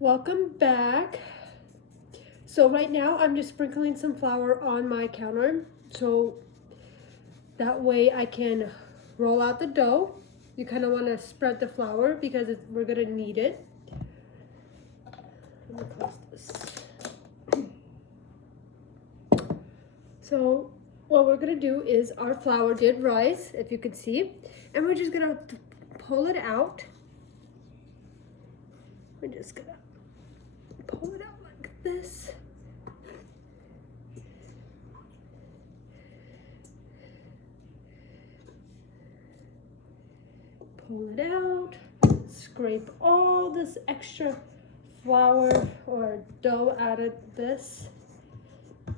Welcome back. So right now I'm just sprinkling some flour on my counter so that way I can roll out the dough. You kind of want to spread the flour because we're going to need it. Let me close this. So what we're going to do is our flour did rise, if you can see, and we're just going to pull it out. We're just going to pull it out like this. Pull it out, scrape all this extra flour or dough out of this. I'm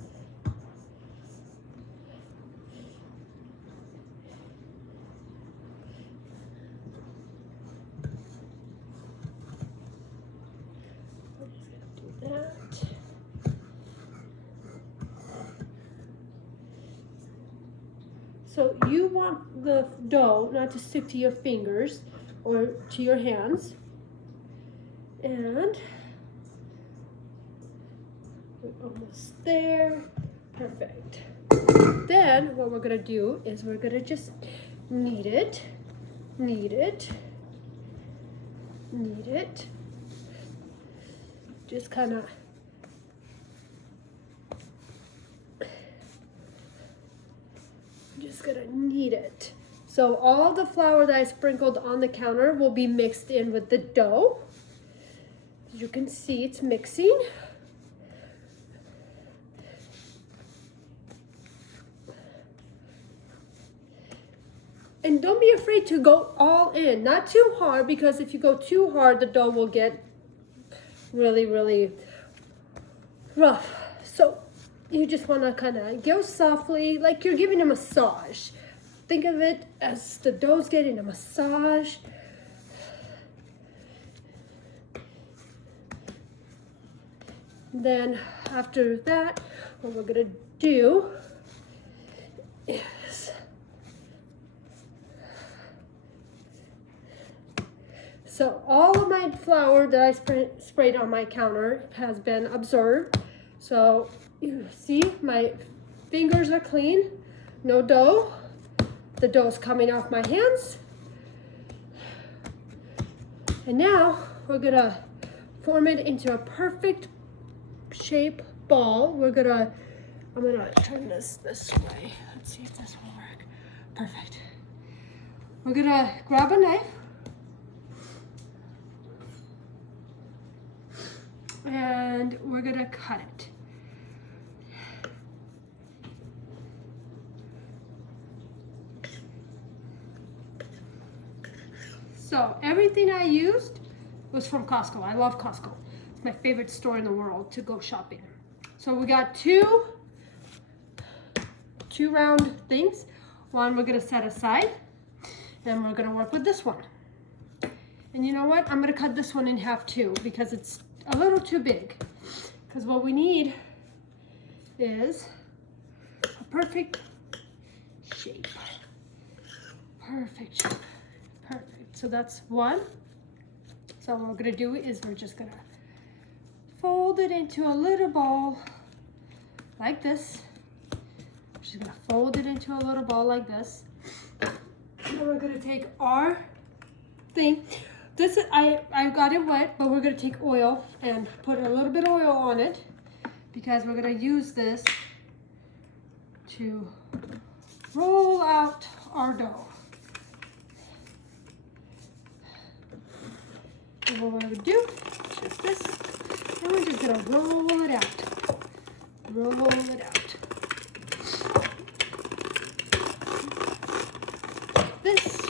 just gonna do that. So you want the dough not to stick to your fingers or to your hands. And we're almost there. Perfect. Then what we're gonna do is we're gonna just knead it, knead it, knead it. Just kind of gonna knead it. So all the flour that I sprinkled on the counter will be mixed in with the dough. As you can see, it's mixing. And don't be afraid to go all in, not too hard, because if you go too hard, the dough will get really, really rough. So you just want to kind of go softly, like you're giving a massage. Think of it as the dough's getting a massage. Then after that, what we're gonna do is so all of my flour that I sprayed on my counter has been absorbed. So you see my fingers are clean, no dough. The dough's coming off my hands. And now we're gonna form it into a perfect shape ball. I'm gonna turn this way. Let's see if this will work. Perfect. We're gonna grab a knife and we're gonna cut it. So everything I used was from Costco. I love Costco. It's my favorite store in the world to go shopping. So we got two round things. One we're gonna set aside, and we're gonna work with this one. And you know what? I'm gonna cut this one in half too because it's a little too big. Because what we need is a perfect shape. Perfect shape. Perfect. So that's one. So what we're gonna do is we're just gonna fold it into a little ball like this. Just gonna fold it into a little ball like this. And we're gonna take our thing. This is, I got it wet, but we're gonna take oil and put a little bit of oil on it because we're gonna use this to roll out our dough. And what we're gonna do is just this, and we're just gonna roll it out. Roll it out. Like this.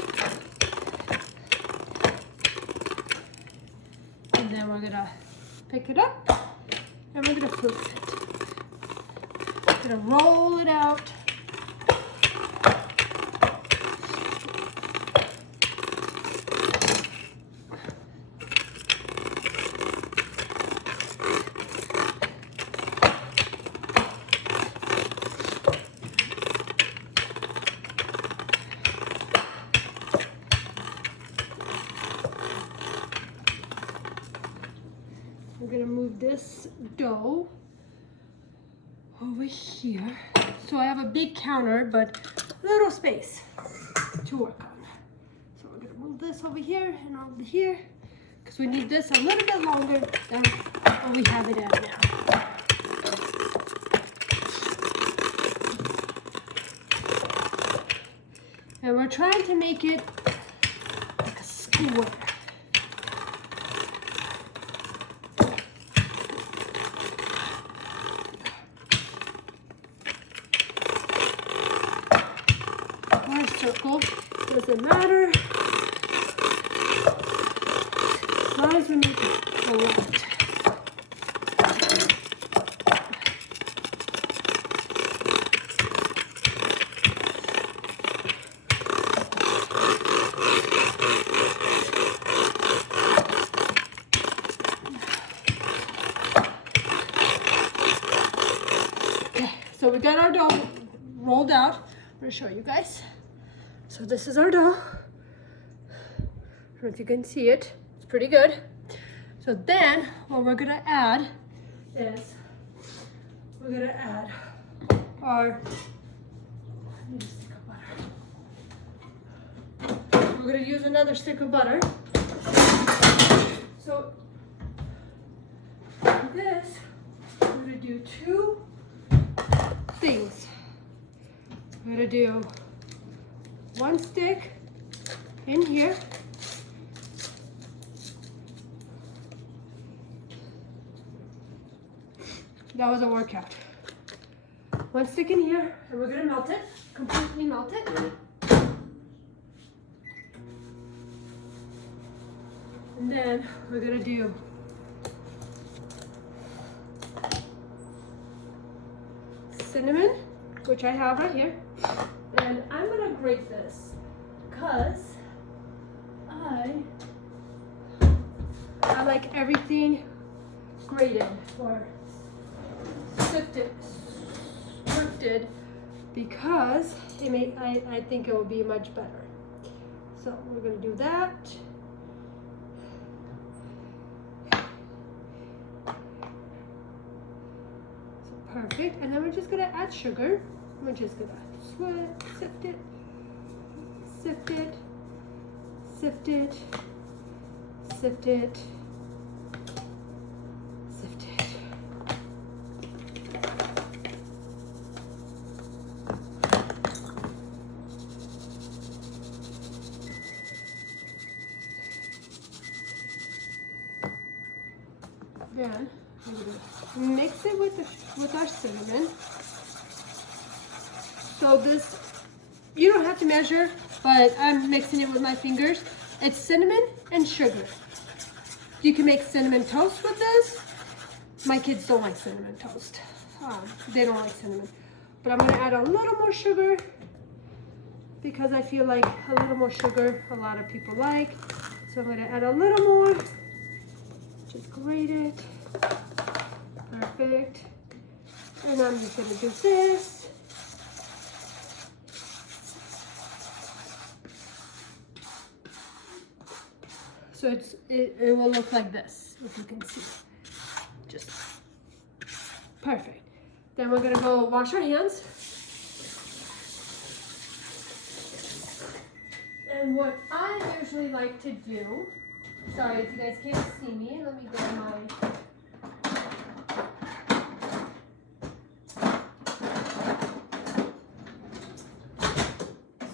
And then we're gonna pick it up and we're gonna flip it. We're gonna roll it out. we're gonna move this dough over here. So I have a big counter, but little space to work on. So we're gonna move this over here and over here, because we need this a little bit longer than what we have it at now. And we're trying to make it like a square. Or a circle, doesn't matter. As long as we make it correct. So we got our dough rolled out. I'm gonna show you guys. So this is our dough. I don't know if you can see it. It's pretty good. So then what we're gonna add is we're gonna add our, I need a stick of butter. We're gonna use another stick of butter. So this, we're gonna do two things. I'm gonna do one stick in here. That was a workout. One stick in here, and we're gonna melt it, completely melt it. And then we're gonna do cinnamon, which I have right here, and I'm gonna grate this because I like everything grated or sifted because I think it will be much better. So we're gonna do that. Perfect, and then we're just gonna add sugar. We're just gonna sift it, sift it, sift it, sift it, sift it. Then we're gonna mix it with our cinnamon. So this, you don't have to measure, but I'm mixing it with my fingers. It's cinnamon and sugar. You can make cinnamon toast with this. My kids don't like cinnamon toast. They don't like cinnamon. But I'm gonna add a little more sugar because I feel like a little more sugar a lot of people like. So I'm gonna add a little more. Just grate it. Perfect. And I'm just gonna do this. So it will look like this, if you can see. Just perfect. Then we're gonna go wash our hands. And what I usually like to do, sorry if you guys can't see me, let me get my,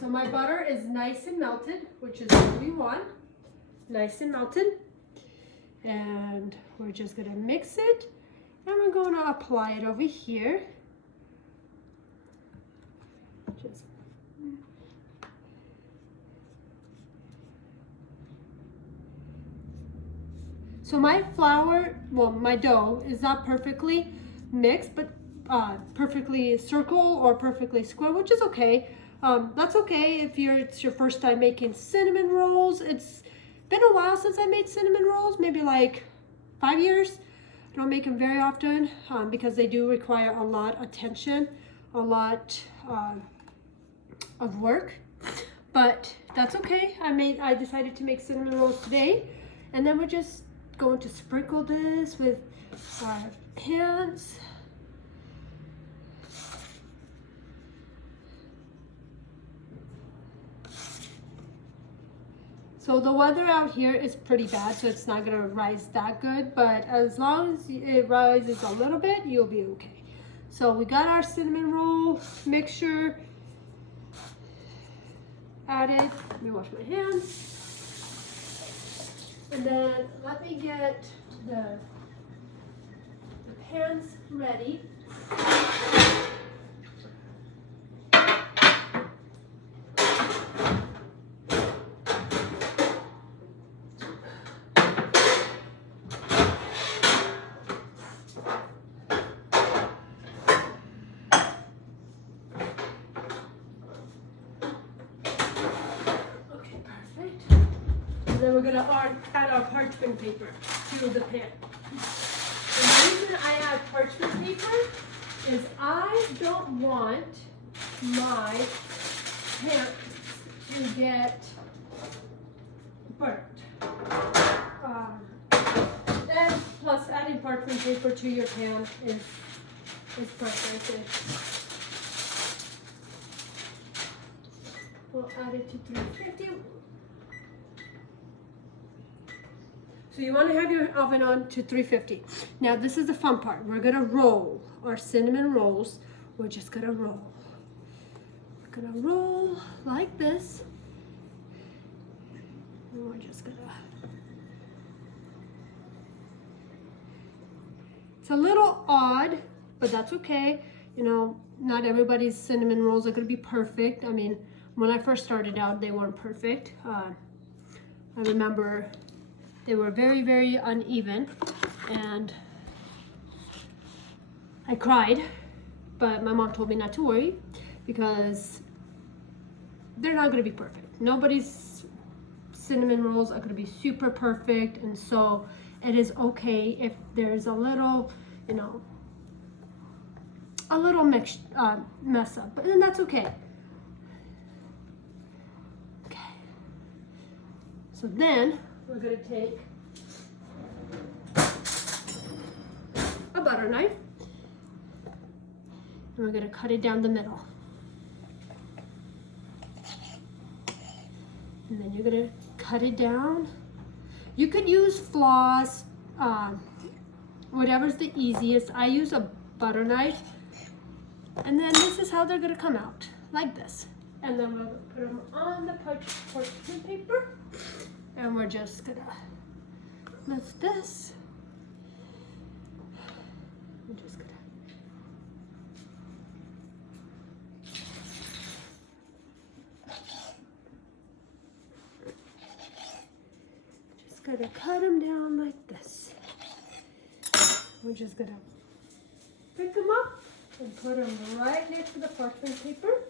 so my butter is nice and melted, which is what we want. Nice and melted, and we're just gonna mix it, and we're going to apply it over here. Just so my flour, well, my dough is not perfectly mixed, but perfectly circle or perfectly square, which is okay. That's okay if it's your first time making cinnamon rolls. It's been a while since I made cinnamon rolls, maybe like 5 years. I don't make them very often because they do require a lot of attention, a lot of work, but that's okay. I decided to make cinnamon rolls today, and then we're just going to sprinkle this with our hands. So the weather out here is pretty bad, so it's not gonna rise that good, but as long as it rises a little bit, you'll be okay. So we got our cinnamon roll mixture added. Let me wash my hands. And then let me get the pans ready. Then we're gonna add our parchment paper to the pan. And the reason I add parchment paper is I don't want my pans to get burnt. And plus adding parchment paper to your pan is perfect. We'll add it to 350. So you want to have your oven on to 350. Now this is the fun part. We're gonna roll our cinnamon rolls. We're just gonna roll. We're gonna roll like this. And we're just gonna. It's a little odd, but that's okay. You know, not everybody's cinnamon rolls are gonna be perfect. I mean, when I first started out, they weren't perfect. I remember they were very, very uneven, and I cried, but my mom told me not to worry because they're not gonna be perfect. Nobody's cinnamon rolls are gonna be super perfect, and so it is okay if there's a little, you know, a little mess up, but then that's okay. Okay. So then we're going to take a butter knife and we're going to cut it down the middle. And then you're going to cut it down. You could use floss, whatever's the easiest. I use a butter knife. And then this is how they're going to come out, like this. And then we'll put them on the parchment paper. And we're just gonna lift this. I'm just gonna cut them down like this. We're just gonna pick them up and put them right next to the parchment paper.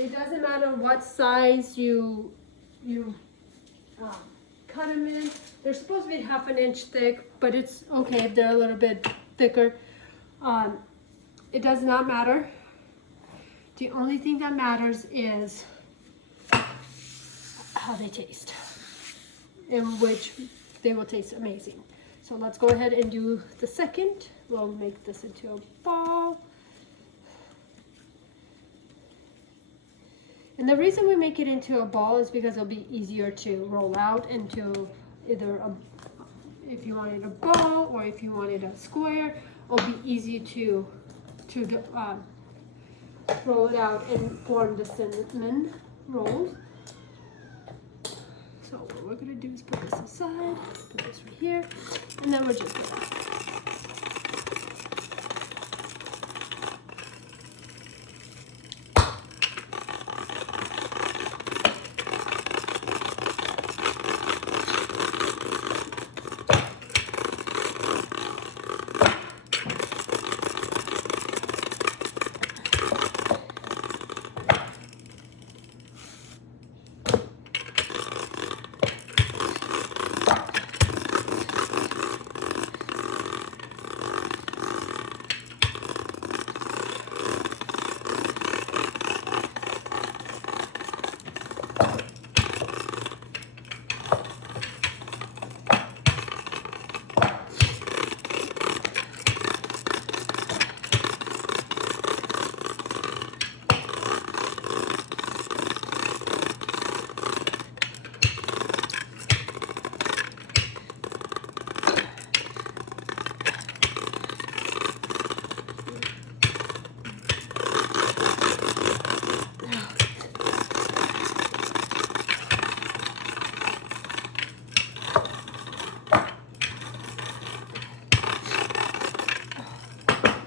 It doesn't matter what size you cut them in. They're supposed to be 1/2 inch thick, but it's okay if they're a little bit thicker. It does not matter. The only thing that matters is how they taste, in which they will taste amazing. So let's go ahead and do the second. We'll make this into a ball. And the reason we make it into a ball is because it'll be easier to roll out into either if you wanted a ball or if you wanted a square, it'll be easy to roll it out and form the cinnamon rolls. So what we're gonna do is put this aside, put this right here, and then we're just gonna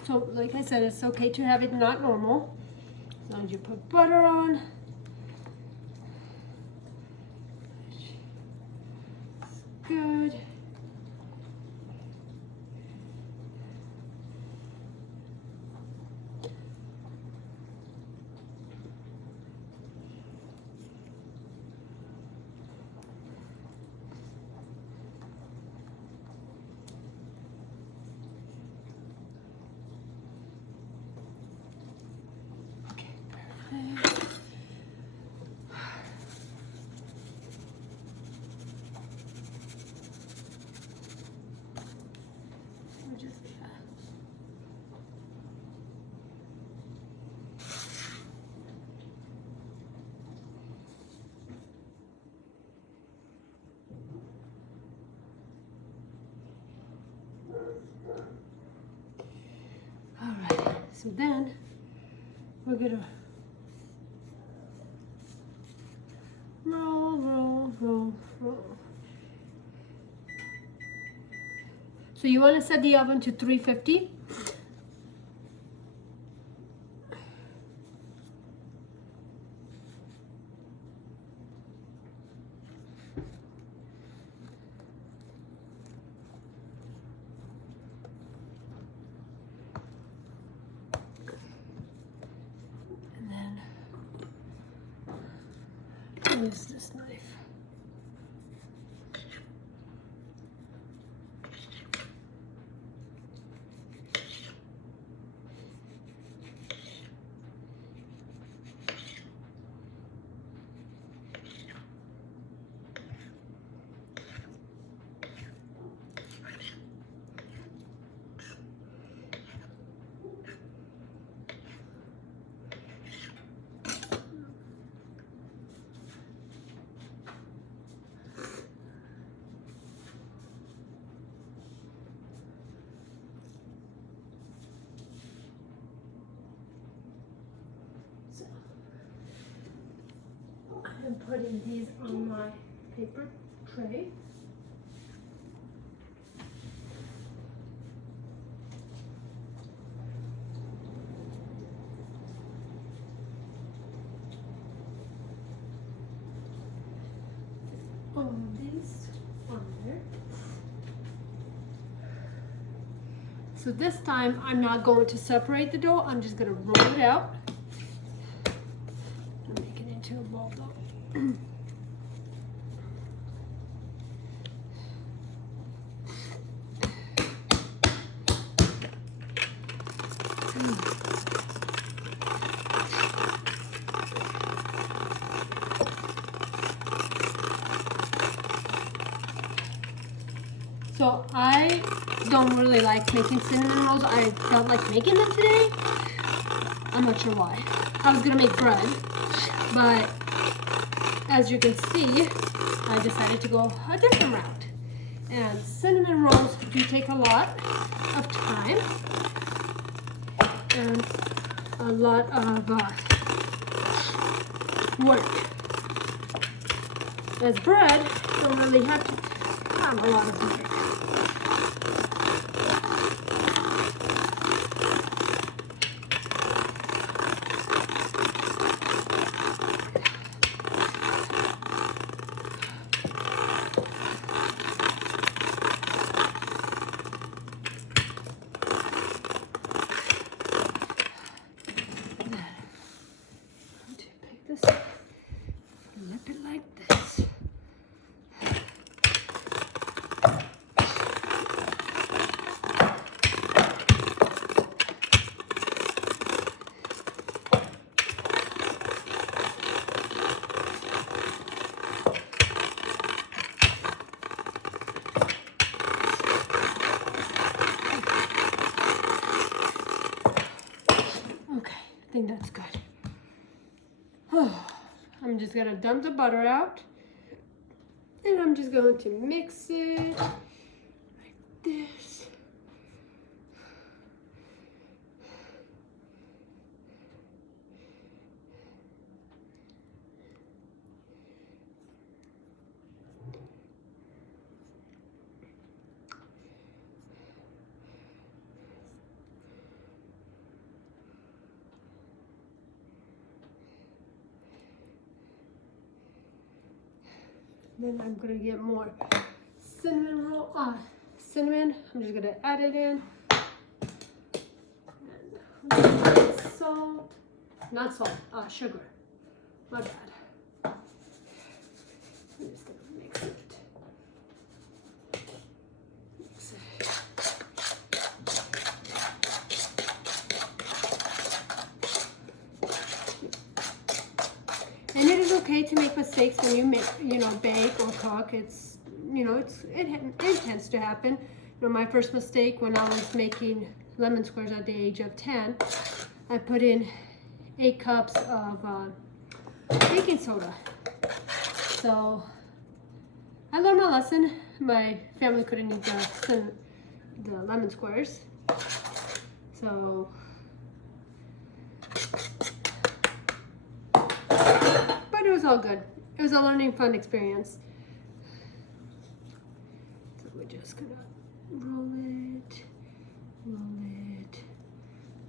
So, like I said, it's okay to have it not normal. As long as you put butter on. Good. Alright, so then we're gonna roll. So you want to set the oven to 350. Use this knife. I'm putting these on my paper tray. These on there. So this time I'm not going to separate the dough, I'm just going to roll it out and make it into a ball dough. So I don't really like making cinnamon rolls. I felt like making them today. I'm not sure why. I was gonna make bread, but as you can see, I decided to go a different route. And cinnamon rolls do take a lot of time and a lot of work. As bread, don't really have to have a lot of work. Flip it like this. think that's good. I'm just gonna dump the butter out, and I'm just going to mix it like this. Then I'm gonna get more cinnamon. I'm just gonna add it in. And salt, not salt, sugar. My bad. I'm just gonna mix it. Mix it. And it is okay to make mistakes when you bake or cook. It's, it tends to happen. My first mistake when I was making lemon squares at the age of 10, I put in 8 cups of baking soda. So I learned my lesson. My family couldn't eat the lemon squares. So it was all good. It was a learning fun experience. So we're just gonna roll it, roll it,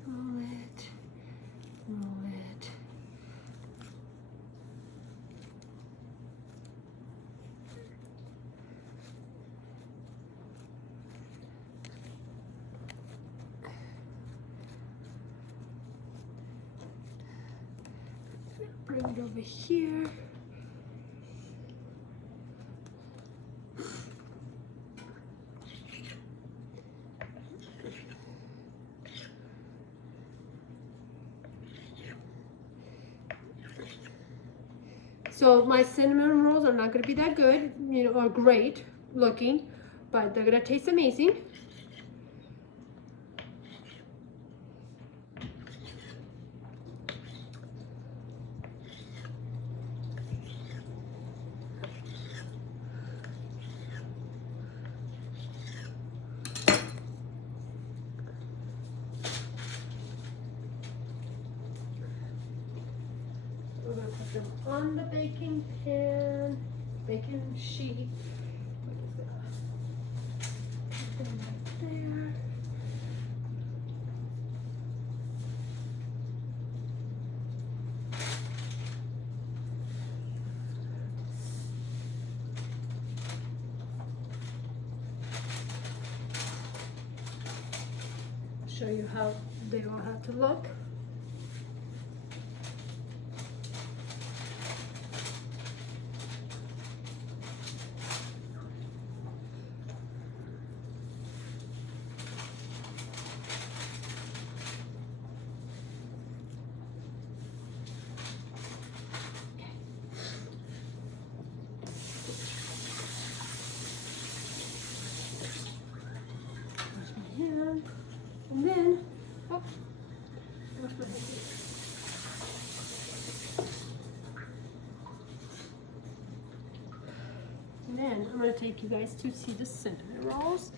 roll it, roll it. Bring it over here. So my cinnamon rolls are not going to be that good, or great looking, but they're going to taste amazing. We're going to put them on the baking sheet. Put them right there. Show you how they all have to look. And then, wash my hands. And then I'm going to take you guys to see the cinnamon rolls.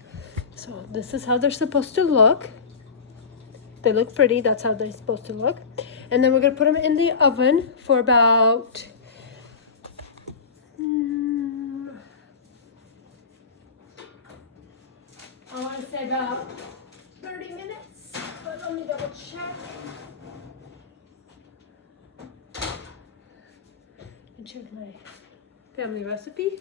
So this is how they're supposed to look. They look pretty. That's how they're supposed to look. And then we're going to put them in the oven for about I want to say about 30 minutes, but let me double check. And check my family recipe.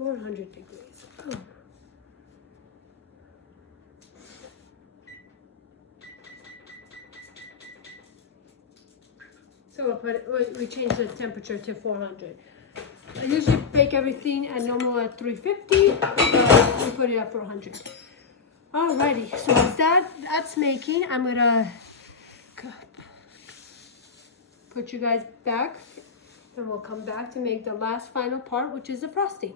$400 degrees. Oh. So we change the temperature to 400. I usually bake everything at normal at 350, but we put it at 400. Alrighty, so as that's making, I'm gonna put you guys back And we'll come back to make the last final part, which is the frosting.